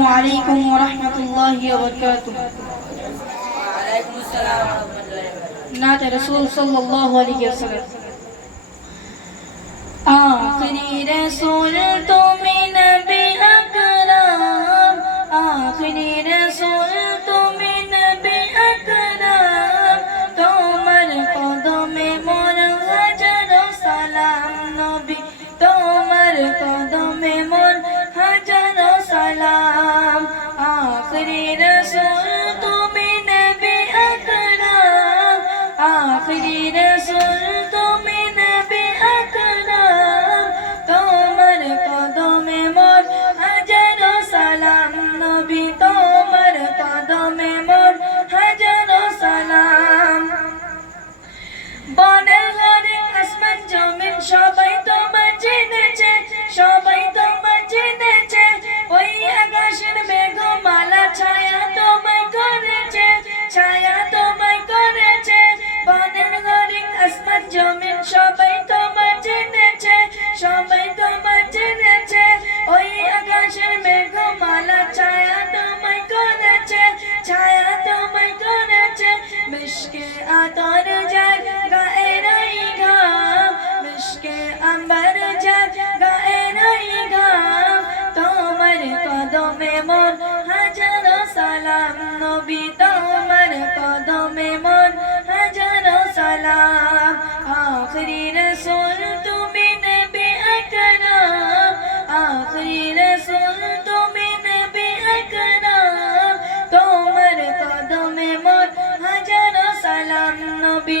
আসসালামু আলাইকুম ওয়া রাহমাতুল্লাহি তোমার কদমে মন হাজার সালাম নবী। তোমার কদমে মোর হাজারো সালাম free dance. কদমে মন, হাজার সালাম নবী তোমার কদমে মন, হাজার সালাম। আখরি রসুল তুমি নেবে একরাম আখরি রসুল তুমি নেবে একরাম তোমার কদমে মন, হাজার সালাম নবী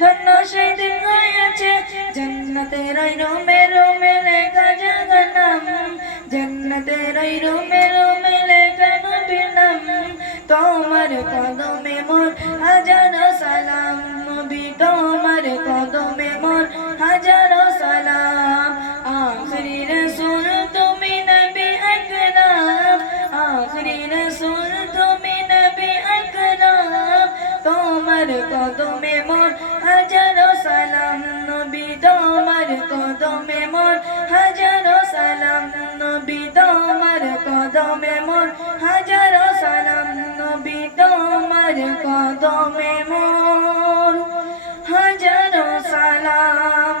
ধন্য সেই দিন হয়েছে। জন্নতের ওই রোমে রোমে লেখা জাগার নাম। জন্নতের ওই রোমে রোমে লেখা নবীর নাম। তোমার কদমে মোর হাজারো সালাম। নবী, তোমার কদমে মোর হাজারো সালাম। আখরি রসুল, তুমি নবী আকরাম। আখরি রসুল, তুমি নবী আকরাম। তোমার কদম হাজারো সালাম, নবী তোমার কদমে মন। হাজারো সালাম, নবী তোমার কদমে মন। হাজারো সালাম, নবী তোমার কদমে মন। হাজারো সালাম।